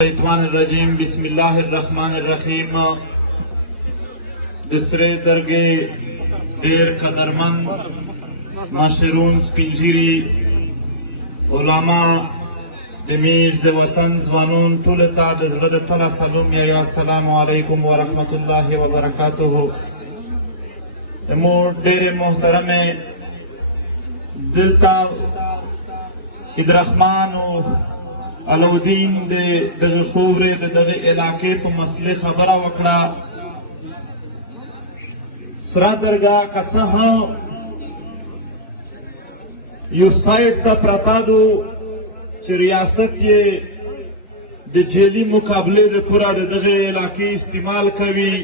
الشیطان الرجیم بسم الله الرحمن الرحیم دسرے درگے دیر قدرمن ماشرون سپینجیری علماء دمیز د وطن زوانون طول تا د زړه د تله سلام یا السلام علیکم ورحمت الله وبرکاته مو ډېرې محترمې دلته عبدالرحمن علاؤالدین د دغه خورې د دغه علاقې په مسلې خبره وکړه سره درګاه که څه هم یو سایډ ته پرته ده چې ریاست یې د جیلي مقابلې دپاره د دغه علاقې استعمال کوي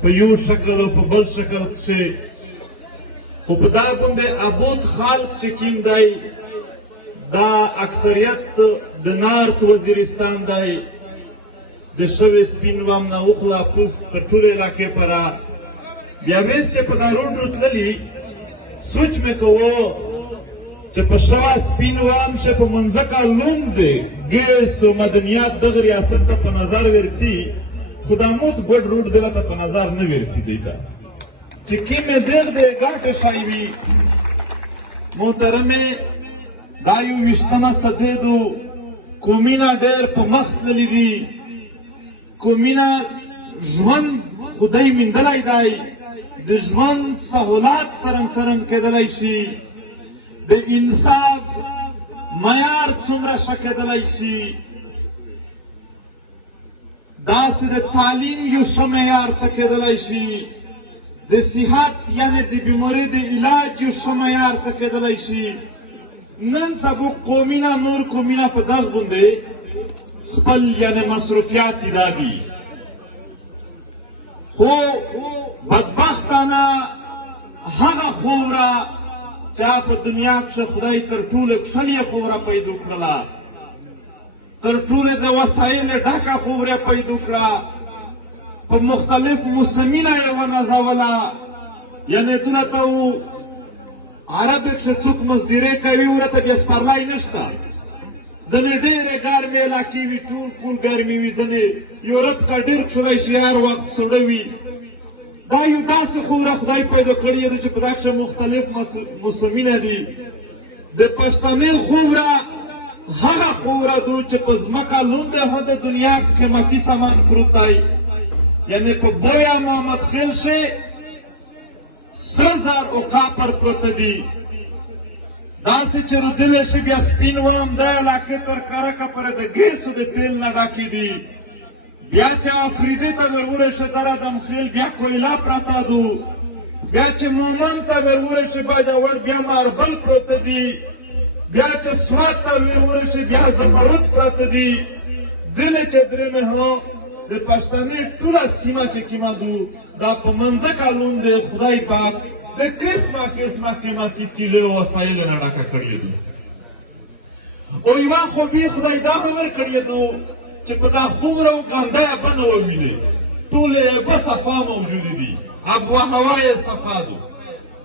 په یو شکل او په بل شکل پسې خو په دا باندې ابود خلق چې کوم دی دا اکثریت د نارت وزیرستان دی د شوې سپین وام نه وخلا پوس تر ټولې علاقې پره بیا ویس چې په دا روډ تللي سوچ مې کوو چې په شوه سپین وام چې په منځکه لوم دی ګیس او مدنیات دغه ریاست ته په نظر ورځي خو دا موت ګډ روډ دلته په نظر نه ورځي دی ته چې کومې دغ دی ګاټه شی وي محترمې دا یو ویشتمه صدۍ ده کومینه ډېر په مخ تللي دي کومینه ژوند خدای موندلی دی د ژوند سهولات څرنګ کېدلی شي د انصاف معیار څومره ښه کېدلی شي داسې د تعلیم یو ښه معیار څه کېدلی شي د صحت یعنې د بیمارۍ د علاج یو ښه معیار څه کېدلی شي نن سبا قومینه نور قومینه په دغ باندې خپل یعنې مصروفیات دا دي خو بدبختانه هغه خوره چا په دنیا کښې خدای تر ټولو کښلې خوره پیدا کړله تر ټولو د وسایلو ډکه خوره پیدا کړه په مختلف موسمینه یې ونازوله یعنې دونه ته عرب کښې څوک مزدورۍ کوي ورته بیا سپرلی نشته ځینې ډېرې ګرمې علاقې وي ټول ګرمې وي ځینې یورپ که ډېر کښلی شي هر وخت سوړه وي دا یو داسې خوره خدای پیدا کړې ده چې په دا کښې مختلف موسمونه دي د پښتنې خوره هغه خوره ده چې په ځمکه لوند هغه د دنیا قیمتي سامان پروت دی یعنې په بویه محمد خیل شي سره زر او کاپر پروته دي داسې چې رودلی شي بیا سپین وام دا علاقې تر کرکه پورې د ګیسو د تیل نه ډکې دي بیا چې افریدي ته ورورشي در ادمخیل بیا کویله پرته ده بیا چې مومن ته ورورشي باجوړ بیا ماربل پروته دي بیا چې سوات ته ورورشي بیا زمرد پرته دي دلې چې درېمې هم د پښتنې ټوله سیمه چې کومه ده دا په منځکه لوند دی خدای پاک د قسمه قیمتي تیږې او وسایلو نه ډکه کړې دي او یوه خوبي خدای دا خبر کړې ده چې په دا خوره او ګنده یې به نه ووینې ټولې اوبه صفا موجودې دي آب و هوا یې صفا ده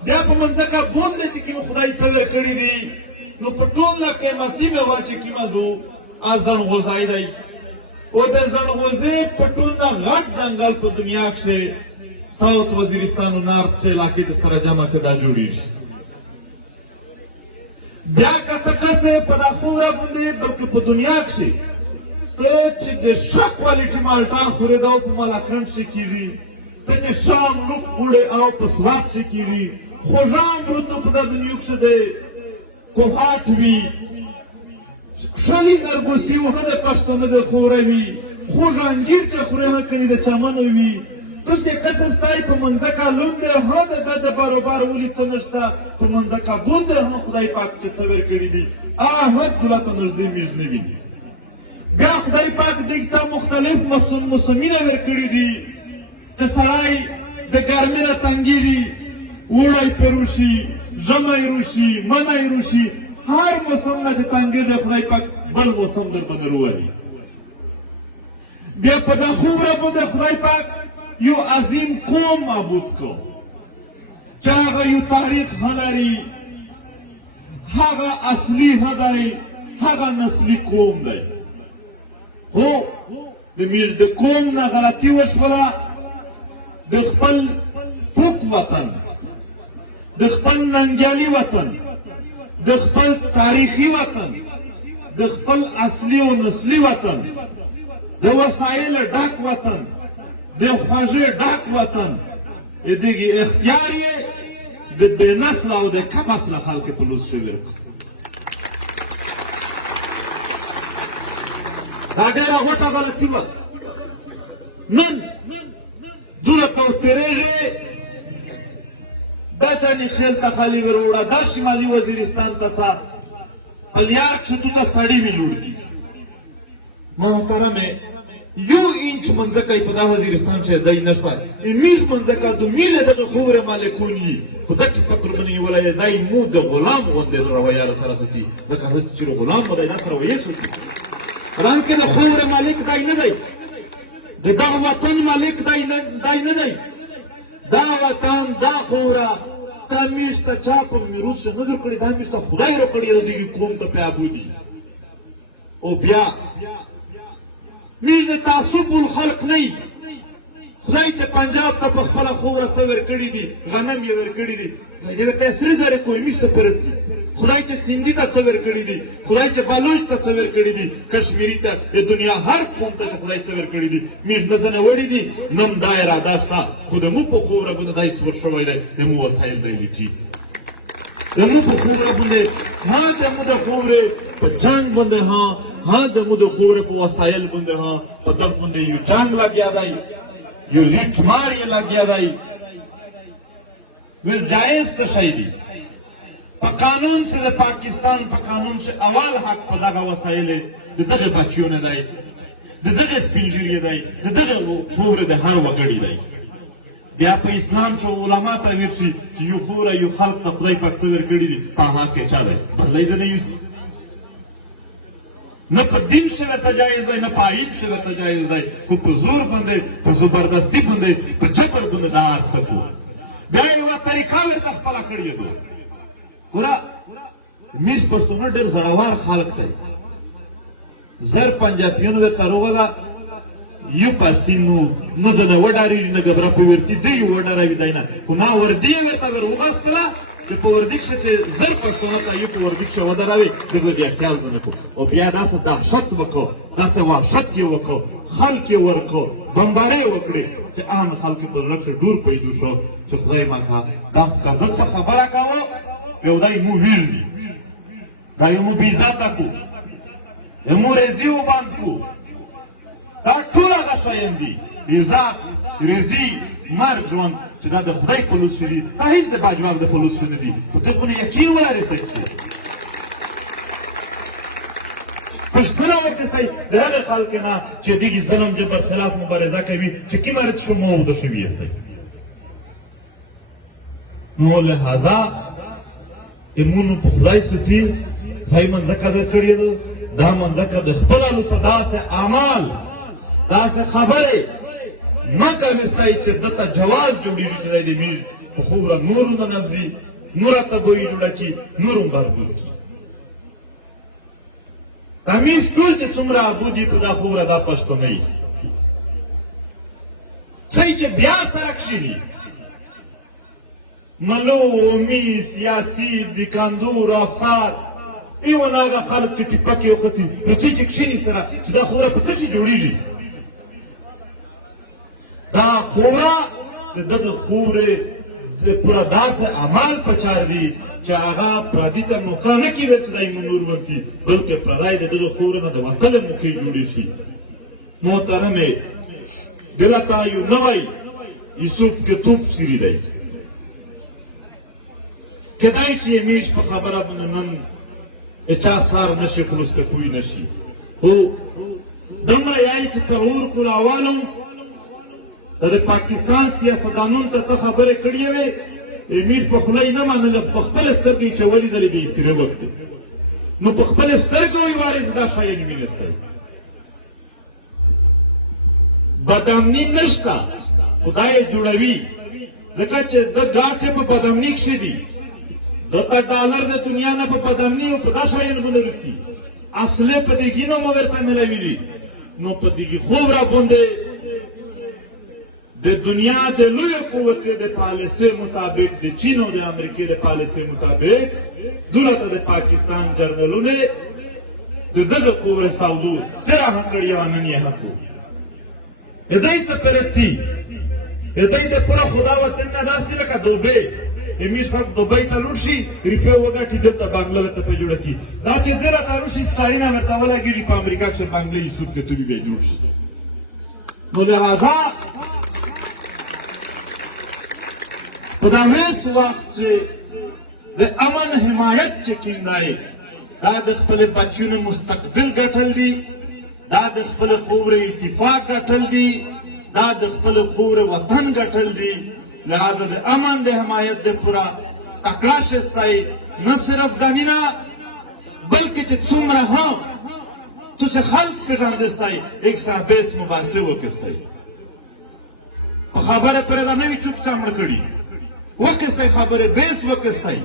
بیا په منځکه بوند چې کوم خدای څه ورکړي دي نو په ټوله قیمتي میوه چې کومه ده زڼغوزی دی او د زڼغوزۍ په ټوله غټ ځنګل په دنیا کښې ساوت وزیرستان و نارت څه علاقې ته سره جمع که دا جوړېږي بیا که ته کسې په دا خوره باندې بلکې په دنیا کښې ته چې د ښه کوالټي مالټا خورې دا او په ملاکنډ کښې کېږي ته چې ښه امرود خوړې او په سوات کښې کېږي خوږه امرود ته په دا دنیا کښې دی کوهات وي کښلي نرګسي هغه د پښتانه د خوره وي خوږ انګیر چې خورې هغه کنې د چمنه وي ته چې کسه ستایي په منځکه لوند دی هغه د ده د باروبار ولې څه نشته په منځکه بوند دی هم خدای پاک چې څه ورکړي دي احمد دوله ته نږدې میږ نه ویني بیا خدای پاک دې ته مختلف موسمونه ورکړي دي چې سړی د ګرمۍ نه تنګېږي اوړی پرې روشي ژمی روشي منی روشي هر موسم نه چې تنګېږي خدای پاک بل موسم در باندې روالي بیا په دا خوره باندې خدای پاک یو عظیم قوم معبود کو چې هغه یو تاریخ هم لري هغه اصلي دی هغه نسلی قوم دی هو د میر د قوم نه غلطي وشوله د خپل پوک وطن د خپل ننګیالي وطن د خپل تاریخي وطن د خپل اصلي او نسلي وطن د وسایلو ډک وطن د خوږې ډک وطن دغه اختیار یې د بې نسله او د کم اصله خلکو په لوس شوی دا ډېره غوټه غلطي وه نن دونه توتېرېږي دا چانې خیل ته خالي وروړه دا شمالي وزیرستان ته څه پلیاک شتو ته سړی مې لوړ دي محترمې یو انچ منځکه یې په دا وزیرستان چې دی نشته میز منځکه د میله دغه خوره مالکون یي خو دکې فکر به نه نیولی دی مو د غلام غوندې رویه له سره ساتي لکه زه چې غلام به دی دا سره رویې ساتي رنګ کې د خوره مالک دی نه دی د دغه وطن مالک دی نه دی دا وطن دا خوره تا میز ته چا په میروث شه نه درکړې دا میز ته خدای راکړې د دغې قوم ته پیابودي او بیا میز د تعصب الخلق نه وي خدای چې پنجاب ته په خپله خوره څه ورکړي دي غنم یې ورکړي دي هغې ورته یې سرې زرې کوي میز ته فرق دي خدای چې سندي ته څه ورکړي دي خدای چې بلوچ ته څه ورکړي دي کشمیري ته د دنیا هر قوم ته چې خدای څه ورکړي دي میز نه ځنه وړي دي نن دا اراده شته خو د مو په خوره باندې دا سور شوی دی د مو وسایل دی لټي د مو په خوره باندې ها د مو د خورې په جنګ باندې ها د مو د خورې په وسایل باندې په دغه باندې یو جنګ لګیا دی یو لټ مار یې لګیا دی ویل جایز څه شی دی په قانون چې د پاکستان په قانون چې اول حق په دغه وسایل د دغه بچیو نه دی د دغه سپین ږیري دی د دغه خورې د هر وګړي دی بیا په اسلام چې علما ته ویل شي چې یو خوره یو خلق ته خدای پاک څه ورکړي دي په هغه کې چا دی خدای ځنه یوسي نه په دین شوی ته جایز دی نه په عید شوی ته جایز دی خو په زور باندې په زبردستي باندې په جبر باندې دا هر څه کو بیا یوه طریقه ورته خپله کړې ده ګوره میز پښتانه ډېر زړور خلک دی زر پنجابیان ورته روغله یو پښتین نه ځنه وډارېږي نه ګبره په ورتي دی یو وډاروي دی نه خو ما وردي یې ورته ور وغوښتله چې په وردي کښې چې زر پښتانه ته یو په وردي کښې ودروي دغه بیا خیال ځنه کړو او بیا داسې دهشت وکړو داسې وحشت یې وکړو خلک یې ورکړو بمبارۍ وکړې چې عام خلکو په زړه کښې ډور پیدا شو چې خدای مکړه دا که زه څه خبره کوم یو دی مو ویر دي دا یو مو بېعزته کړو یو مو رضي وبند کړو دا ټول هغه شیان دي عزت رضي مرګ ژوند چې دا د خدای په لوس دي دا هېڅ د باجوال د په لوس نه دي په دې باندې یقین ولرئ چې پښتنه ورکسئ د هغې خلکو نه چې دغې ظلم جبر خلاف مبارزه کوي چې کومه رد شما اوده شوي یاستئ نو لهذا امونو په خدای ستي خدای منځکه درکړې ده دا منځکه د خپله لوسه داسې اعمال داسې خبرې مه کوئ چې ده ته جواز جوړېږي چې دی د میر په خوبره نور نه نبځي نوره تبویي جوړه کړي نور هم بربود کړي دا میز ټول چې څومره ابود دي په دا خوبره دا پښتانه یي څه چې بیا سره کښېني ملو میز سیاسي دکاندور افسر ایون هغه خلک چې ټیپکې وختي رچې چې کښېني سره چې دا خوبره په څه شي جوړېږي دا خوبره د دغه خوبرې د پوره داسې عمل په چار دي چې هغه پردي ته موقع نه کېده چې دی مو نور ورځي بلکې پردی د دغه خوبره نه د وتلو موقع جوړې شي محترمې دلته یو نوی یوسف کتوب سیري دی کیدای شي میش په خبره باندې نن چا سار نشي خلوص ته پوی نشي خو دومره یایي چې څلور کلاوالو د پاکستان سیاستدانونو ته څه خبرې کړې وې میز په خوله یې نه منله په خپله سترګې یې چې ولیدلې بیا یې څیرې وکړې نو په خپلې سترګو یې وارې زه دا شیان وینستی بدامني نشته خدای یې جوړوي ځکه چې د ګاټې په بدامني کښې دي دته ډالر د دنیا نه په بدامني او په دا شیانو باندې رسي اصلې په دې ګینو مو ورته میلاوي دي نو په دغه خوب را باندې د دنیا د لویو قوتو د پالیسۍ مطابق د چین او د امریکې د پالیسۍ مطابق دولت د پاکستان جرنلونه د دغه قوه سعودو تر هغه یو نن یې حقو هدای څه پرتی هدای د پوره خدا وطن نه داسې لکه دوبه امیش خلک دوبۍ ته لوټ شي ریپې وګټي دلته بنګله ته په جوړه کړي دا چې دلته تاروش سکارینه ورته ولګېږي په امریکا کښې بنګلې سود کتلي بیا جوړ شي نو لهذا په دغه وخت چې د امن حمایت چې کوم دی دا د خپل بچیونو مستقبل ګټل دي دا د خپل خورې اتفاق ګټل دي دا د خپل خورې وطن ګټل دي لہذا د امن د حمایت د پورا تکړه شستای نه صرف دانینا بلکې چې څومره هم تو چې خلق پیژندستای یک سره بیس مباحثه وکستای په خبره پرې دا نوی چوپ سامر کړي وکستای خبره بیس وکستای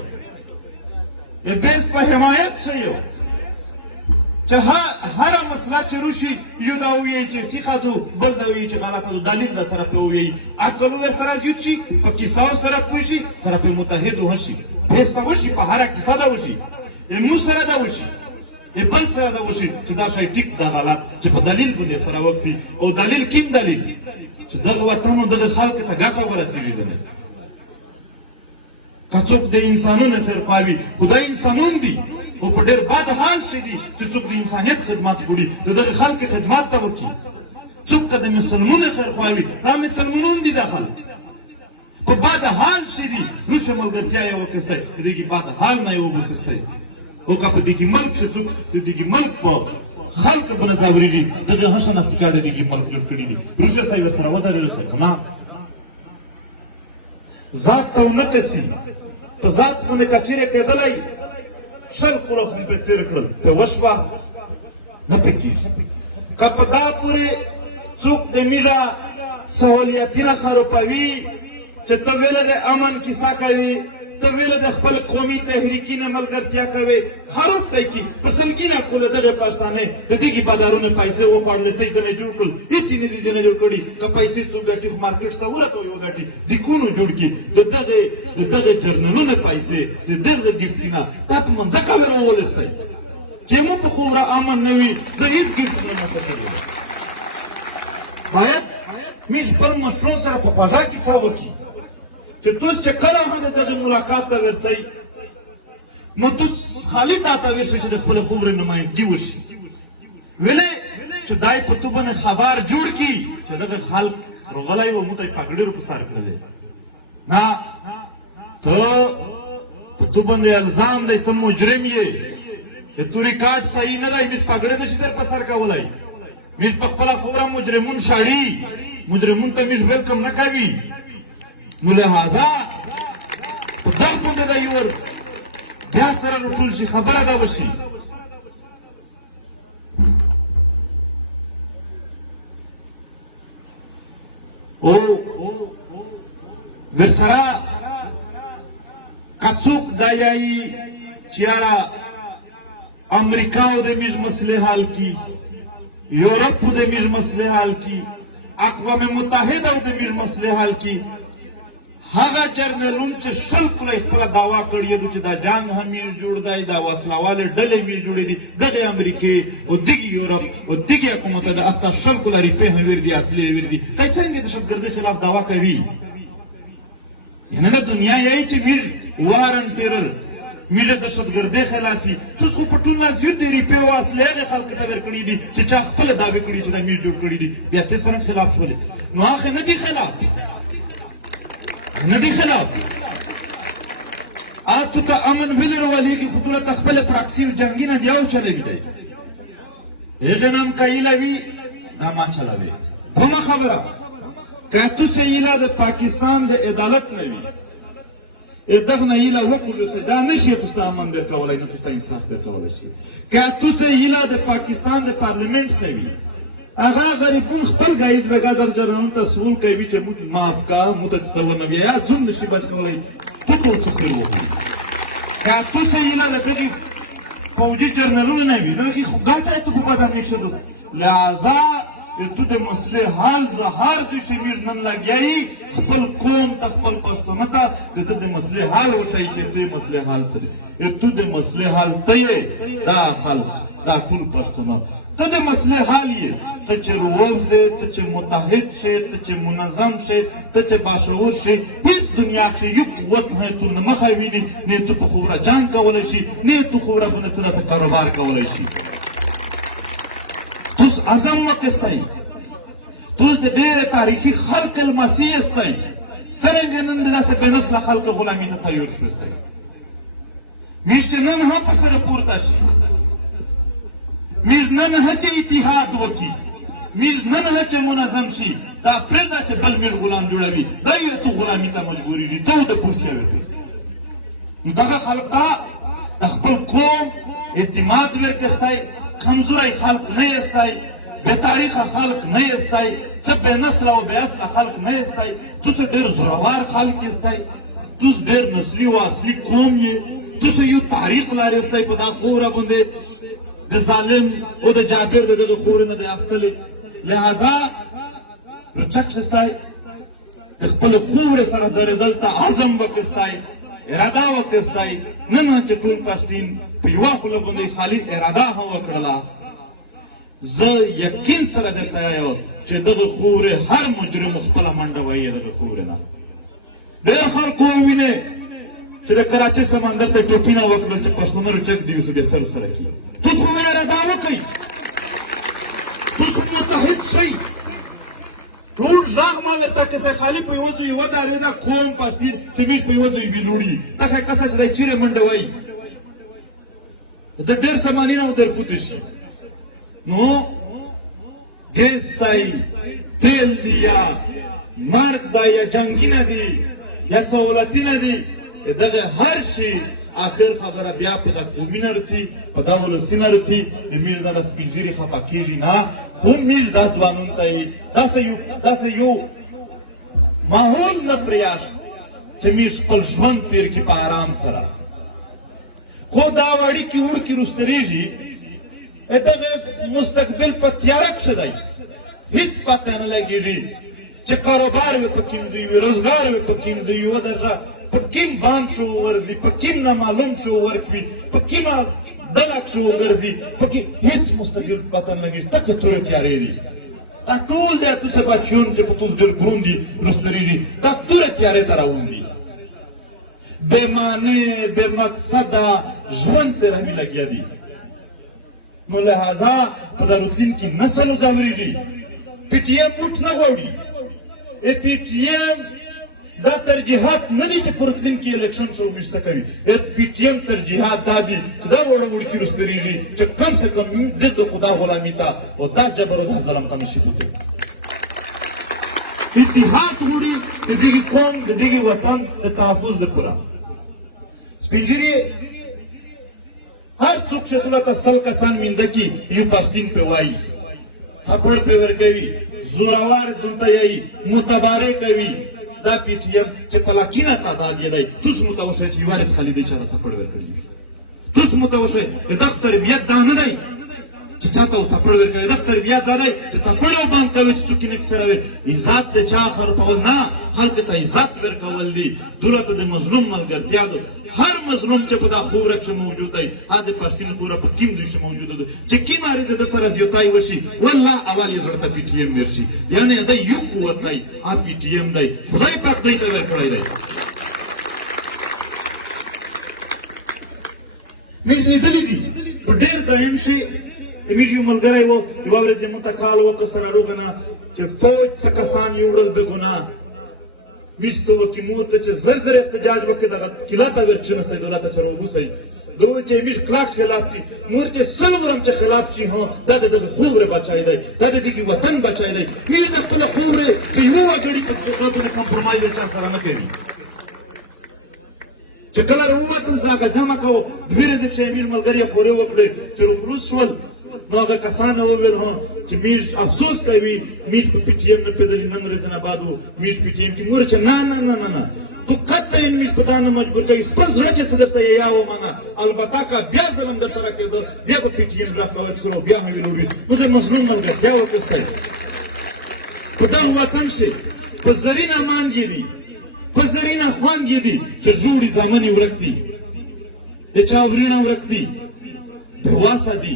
بیس په حمایت شیو چې هر مسله چې روشي یو دا وایي چې سیخه دو بل دا وایي چې غلطه دو دلیل د سره په وایي عقل سره زیات شي په کیسو سره پوه شي سره په متحد وشي بیس وشي په هر کیسه دا وشي مو سره دا وشي بل سره دا وشي چې دا شی ټیک دا غلط چې په دلیل باندې سره وکسي او دلیل کیم دلیل چې دغه وطن او دغه خلک ته ګټه ورسېږي ځنه که څوک د انسانونو خیر خواوي خو دا انسانون دي او په ډېر بد حال شي دي چې څوک د انسانیت خدمت وکړي د دغه خلکو خدمت ته وکړي څوک که د مسلمانونو خیر خواوي دا مسلمانون دي دا خلک په بد حال شي دي روشه ملګرتیا یې وکړئ د دې بد حال نه یې وبوسئ او که په دغه ملک چې څوک د دغه ملک په خلکو باندې ځاورېږي دغه حسن افریقا د دغه ملک جوړ کړي دي روشه صاحب سره ودرېږي که نه ذات ته ونه کسي په ذات باندې که چیرې کېدلی شل کله خو پې تېر کړل پې وشوه نه پې کېږي که په دا پورې څوک د میږه سهولیتونه خرابوي چې ته ویله د امن کیسه کوي ته ویله د خپل قومي تحریکي نه ملګرتیا کوي خراب دی کي په سلګینه کوله دغه پښتانه د دغې بازارونه پیسې وخوړلې څه یې ځنې جوړ کړل هېڅ یې نه دي ځنې جوړ کړي که پیسې څوک ګټي خو مارکېټ ته ورته وګټي د کونو جوړ کړي د دغه جرنلونه پیسې د دغه ګفټي نه تا په منځکه مې راولستی چې مو په خومره امن نه وي زه هېڅ ګفټ نه ماته کړی باید موږ خپل مشرو سره په خوږه کیسه وکړي چې توس چې کله هم د دغه ملاقات ته ورځئ نو توس خالي تا ته ورشئ چې د خپلې خبرې نمایندګي وشي ولې چې دای په تو باندې خبر جوړ کړي چې دغه خلک راغلی و موږ ته یې پګړې په سر کړلی نه ته په تو باندې الزام دی ته مجرم یې د تو ریکارډ صحیح نه دی موږ پګړې نشي در په سر کولی موږ په خپله خبره مجرمون شاړي مجرمون ته موږ ویلکم نه کوي نو لهذا په دغه باندې دا یور بیا سره راټول شي خبره دا وشي او ورسره که څوک دا یایي چې یاره امریکا او د موږ مسلې حل کړي یورپ د موږ مسلې حل کړي اقوام متحده او د موږ مسلې حل کړي هغه جرنلون چې شل کله خپله دعوا کړې ده چې دا جنګ هم یې جوړ دی دا وسله والې ډلې مې جوړې دي دغې امریکې او دغې یورپ او دغې حکومت د استا شل کله ریپې هم ور دي اصلي ور دي دی څنګه د دهشتګردۍ خلاف دعوا کوي یعنې د دنیا یایي چې موږ وارن ټیرر موږ د دهشتګردۍ خلافي تاسو خو په ټول ناز یو د ریپې او اصلي هغې خلکو ته ورکړي دي چې چا خپله دعوې کړي چې دا موږ جوړ کړي دي بیا ته څرنګه خلاف شولې نو هغه نه دي خلاف نه دي خلاف آتو ته امن ویلې راولېږي خو دوله ته خپله پراکسي او جنګي نه بیا وچلوي دی هغې نام که ایله وي دا ما چلوي دومه خبره که تاسې ایله د پاکستان د عدالت نه وي دغه نه ایله وکړو دا نشي تاسو ته امن درکولی نه تاسو ته انصاف درکولی شي که تاسې ایله د پاکستان د پارلمنټ نه وي هغه غریبون خپل ګایز وګا در جرنون ته سوال کوي چې موږ معاف کا موږ ته څه ونه بیا یا ځون نشي بچ کولای ته ټول څه خیر وکړي که تاسې ایله د دغې فوجي جرنلونه نه وي نو هغې خو ګټه یې ته خو بدن نه شدو لهذا ته د مسلې حال زهار د شي میر نن لګیایي خپل قوم ته خپل پښتونه ته د ده د مسلې حال وښایي چې ته یې مسلې حال څه دی ته د مسلې حال ته یې دا خلک دا ټول پښتونه ته د مسلې حال یې ته چې رووځې ته چې متحد شې ته چې منظم شې ته چې باشعور شې هیڅ دنیا کښې یو قوت نه تو نه مخه ویني نه تو په خوره جنګ کولی شي نه تو خوره باندې څه داسې کاروبار کولی شي توس اعظم وقستی توس د ډېرې تاریخي خلق المسیح استی څرنګه نن د داسې بې نسله خلق غلامي ته تیار شوستی میش چې نن هم په سره پورته شي میز نن هچه اتحاد وکي میز نن هچه منظم شي دا پرېږده چې بل میر غلام جوړوي دا یې تو غلامي ته مجبورېږي ته ورته پوسیوي نو دغه خلق ته د خپل قوم اعتماد ورکستی کمزوری خلق نه یستی بې تاریخه خلق نه یستی څه بې نسله او بې اصله خلق نه یستی تاسو ډېر زورور خلق یستی تاسو ډېر نسلي او اصلي قوم یې تاسو یو تاریخ لرئ یستی په دا خوره باندې د ظالم او د جابر د دغه خورې نه دی اخیستلی لهذا رچک شستی د خپلې خورې سره درېدل ته عزم وکستی اراده وکستی نن چې ټول پښتین په یوه خوله باندې خالي اراده هم وکړله زه یقین سره درته وایم چې دغه خورې هر مجرم خپله منډه وهي دغه خورې نه ډېر خلکو ووینې چې د کراچۍ سمندر ته ټوپي نه وکړل چې پښتانه رچک دي وسو بیا څه ورسره کړي تاسو خو اراده وکړئ تاسو متحد شئ ټول غږ ما ورته کسی خالي په یوه ځای یوه دارې نه قوم پښتین چې موږ په یوه ځای ویلوړي دغه کسه چې دی چیرې منډه وایي د ډېر ساماني نه درپوته شي نو ګیس دی تیل دی یا مرګ دی یا جنګونه دي یا سهولتونه دي دغه هر شي آخر خبره بیا په دا قومي نه رسي په دا ولسي نه رسي د میر دا سپین ږیري خفه کېږي نه خو میر دا ځوانانو ته یې داسې یو ماحول نه پریاش چې میر خپل ژوند تېر کړي په ارام سره خو دا اړیکې وړکې رسترېږي دغه مستقبل په تیاره کښې دی هېڅ پته نه لګېږي چې کاروبار وي په کوم ځای وي روزګار وي په کوم ځای وي ودرځه په کوم بانک شو ورځي په کوم نامعلوم شو ورکوي په کومه ډله کښې وګرځي په کې هېڅ مستقبل پته نه لګېږي تکه تورې تیارې دي دا ټول دی تاسې بچیان چې په تاسو ډېر ګروم دي رسترېږي دا تورې تیارې ته روان دي بې معنې بې مقصده ژوند ته همې لګیا دي نو لهذا په دا راتلونکي نسل وځورېږي پي ټي ایم موټ نه غواړي پي ټي ایم دا ترجیحات نه دي چې په راتلونکي الیکشن شو ویسته کوي پي ټي ایم ترجیحات دا دي چې دا وړه وړکي رسترېږي چې کم سے کم د خدا غلامي ته او دا جبر او دا ظلم ته نشي کولی اتحاد غواړي د دغې قوم د دغې وطن د تحفظ دپاره سپین ږیري هر څوک چې دلته سل کسان مینده کي یو پښتین پرې وایي څپړ پرې ورکوي زورور دلته یایي متبارې کوي دا پي ټي ایم چې په لاکینه تعداد یې دی تاسو مو ته وښایئ چې یوارې خالي دی چا ته څپړ ورکړي وي تاسو مو ته وښایئ د دغه تربیت دا نه دی چې چا ته څپړ ورکوي دغه تربیت دا دی چې څپړ او بند کوي چې څوک یې نه کیسه روي عزت د چا خرپول نه خلکو ته عزت ورکول دي دولت د مظلوم ملګرتیا ده هر مظلوم چې په دا خوره کښې موجود دی هغه د پښتون خوره په کوم ځای کښې موجوده ده چې کوم عریضه د سره زیاتای وشي والله اول یې زړه ته پي ټي ایم ورشي یعنې دی یو قوت دی هغه پي ټي ایم دی خدای پاک دی ته ورکړی دی موږ لیدلي دي په ډېر ځایونو کښې موږ یو ملګری و یوه ورځ یې مونږ ته کال وکړ سره روغه نه چې فوج څه کسان یې وړل بې ګناه موږ څه وکړي مور ته چې زر زر احتجاج وکړي دغه قلعه ته ورکښېنستی دولته چې راوبوسئ ده وویل چې موږ کلک خلاف دي مور چې سل ورم چې خلاف شي ها دا د دغه خورې بچی دی دا د دغې وطن بچی دی موږ د خپله خورې د یوه وګړي په څوکۍ باندې کمپرومایز د چا سره نه کوي چې کله راووتل زه هغه جمع کوو دوې ورځې کښې امیر ملګري یې خورې وکړې چې روخلوس شول نو هغه کسان وویل چې موږ افسوس کوي موږ په پي ټي ایم نه پیدلي نن ورځې نه بعد وو موږ پي ټي ایم کې مور چې نه نه نه نه نه تو قطعا موږ په تا نه مجبور کوي خپل زړه چې څه درته یې یا ومنه البته که بیا ظلم در سره کېده بیا په پي ټي ایم غږ کوئ بیا هم ویلوري نو د مظلوم ملګرتیا وکړئ وطن شي په زرینه مانګې دي په زرینه خوانګې دي چې جوړې زامنې ورک دي د چا ورینه ورک دي د واسه دي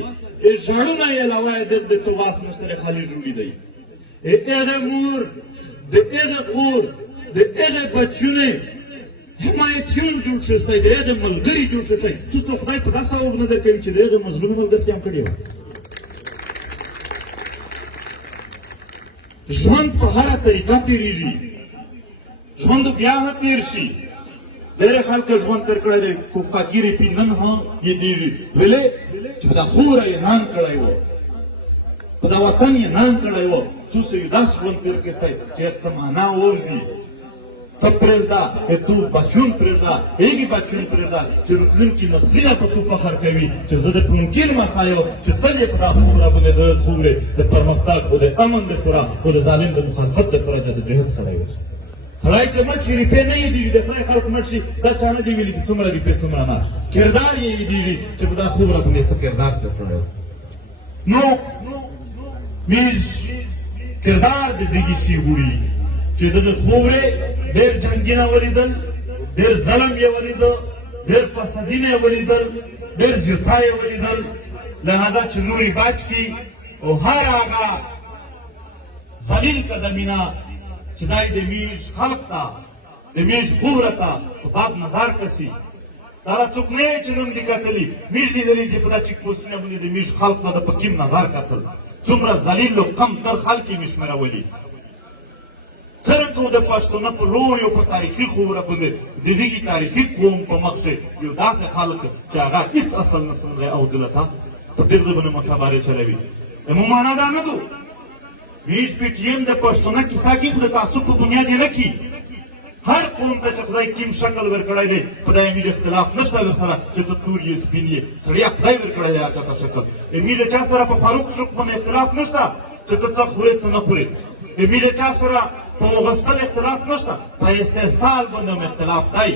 ژړونه یې علاوه د څه واس نشته خالي جوړې دی هغه مور د هغه خور د هغه بچونه حمایتیون جوړ شوی دی د هغه ملګري جوړ شوی تاسو خدای په داسې اور نه درکوي چې د هغه مظلوم ملګرتیا هم کړې وه ژوند په هره طریقه تېرېږي ژوند بیا هم تېر شي ډېری خلکو ژوند تېر کړی دی خو فقیر یې پې نن هم یادېږي ولې چې په دا خوره یې نام کړی و په دا وطن یې نام کړی و تاسو یې داسې ژوند تېر کړی چې څه معنا ووځي ته پرېږده تو بچون پرېږده هغې بچون پرېږده چې راتلونکي نسلونه په تو فخر کوي چې زه د ممکن مسایو چې تل یې په دا خبره باندې د خورې د پرمختګ او د امن دپاره او د ظالم د مخالفت دپاره د جهاد کړی و سړی چې مړ شي ریپې نه یې دي د خدای خلک مړ شي دا چا نه دي ویلي چې څومره ریپې څومره نه کردار یې دي چې په دا خبره باندې څه کردار تېر کړی و نو میز کردار د دغې شي وړي چې دغه خورې ډېر جنګونه ولیدل ډېر ظلم یې ولیده ډېر فسادونه یې ولیدل ډېر زیرتا یې ولیدل لهذا چې نورې باج کړي او هر هغه ذلیل قدمونه چې دا د میژ خلق ته د میژ خوره ته په باد نظر کسي دا څوک نه یې چې نن دې کتلي میژ لیدلي چې په دا چیک پوسټونه باندې د میژ خلق ته د په کیم نظر کتل څومره ذلیل او کم تر خلک یې وشمېرولي څرنګه د پښتنو په لویو په تاریخي خوره باندې د دغې تاریخي قوم په مخ کې یو داسې خلک چې هغه هېڅ اصل نسل دی او دلته په دغه باندې معتبرې چلوي زموږ معنا دا نه ده میژ پی ټي ایم د پښتنو کیسه کې خو د تعصب په بنیاد یې نه کي هر قوم ته چې خدای کوم شکل ورکړی دی خدای میژ اختلاف نشته ورسره چې ته تور یې سپین یې سړیا خدای ورکړی دی هر چا ته شکل د میژ چا سره په فاروق شوق باندې اختلاف نشته چې ته څه خورې څه نه خورې د میژ چا سره په غسل اختلاف نشته په استحصال باندې هم اختلاف دی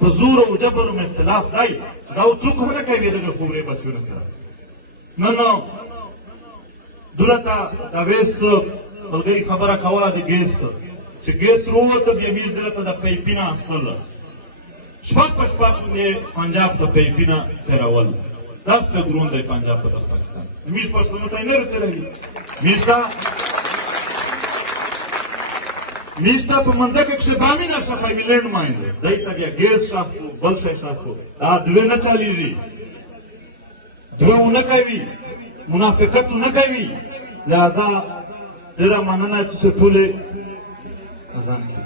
په زور او جبر هم اختلاف دی دا څوک هم نه کوي دغه خورې بچونه سره نو دلته د ویس ملګري خبره کوله د ګیس چې ګیس ورووته بیا میژ دلته د پیپینه اخیستل شپږ په شپږ باندې پنجاب د پیپینه تېرول دا څه ګرون دی پنجاب په پاکستان میژ پښتنو ته یې نه راتېروي میژ ته په منځکه کښې بامي نشه خایي لینډ ماینز دی ته بیا ګیس شاف کړو بل شی شاف کړو دا دوی نه چلېږي دوی ونه کوي منافقت نه کوي لہذا ډېره مننه چې ټولې اذان کوي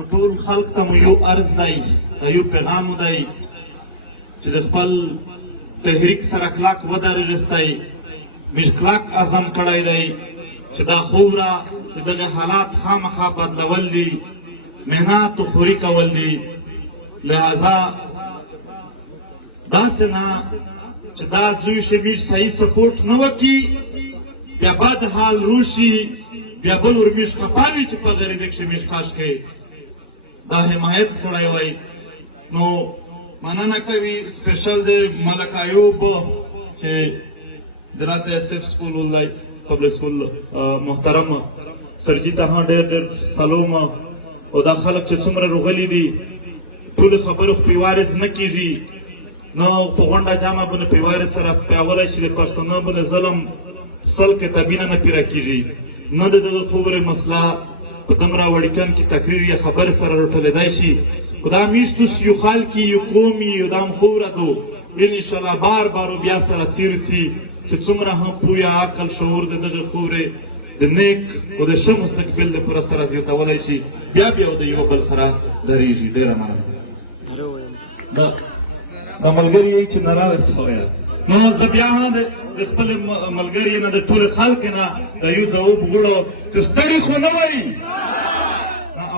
نو ټول خلق ته مو یو عرض دی یو پیغام دی چې د خپل تحریک سره کلاک ودرېږئ میژ کلاک عزم کړی دی چې دا خوره د دغه حالات خامخا بدلول دي محنت او خوري کول دي لہذا داسې نه چې دا زوی شي میژ صحیح سپورټ نه وکړي بیا بد حال روشي بیا بل ور میژ خفا وي چې په غریبۍ کښې میژ خاش کوي دا حمایت کړی وی نو مننه کوي سپیشل د ملک ایوب چې د راته ایس ایف سکول ولای پبلک سکول محترم سرجي ته ډېر ډېر سلام او دا خلک چې څومره روغلي دي ټولې خبرې خو پیوارز نه کېږي نو په غونډه جامه باندې پیوارز سره پیاولی شي د پښتنو باندې ظلم سل کتابونه نه پیره کېږي نه د دغه خبرې مسله په دومره وړکن کې تقریر یا خبر سره راټولېدای شي خو دا میژ یو خلک یو قوم یو دا هم خوره دو انشاءالله بار بار بیا سره تیر سي چې څومره هم پویا عقل شعور د دغه خورې د نیک او د ښه مستقبل دپاره سره زیاتولی شي بیا بیا د یو بل سره درېږي. ډېره مننه. د ملګري چې نه راوړې څه ویل نو زه بیا هم د خپل ملګري نه د ټولې خلک نه د یو ځواب غواړو چې ستړي خو نه وئ.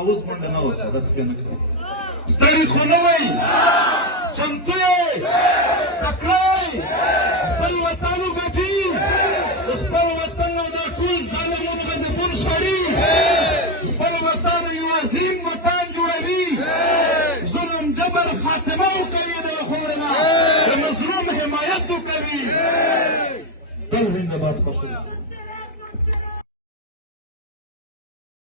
اوس منډه نه وکړه داسې بیا نه کوي. ستړي خو نه وئ، چمتو یې، تکړه یې، خپل وطن وګټي، د خپل وطن او دا ټول ظالمونو غضبون شړي، خپل وطن یو عظیم وطن جوړوي، ظلم جبر خاتمه وکوي د خورې نه، د مظلوم حمایت وکوي. تل زنده باد خوشحاله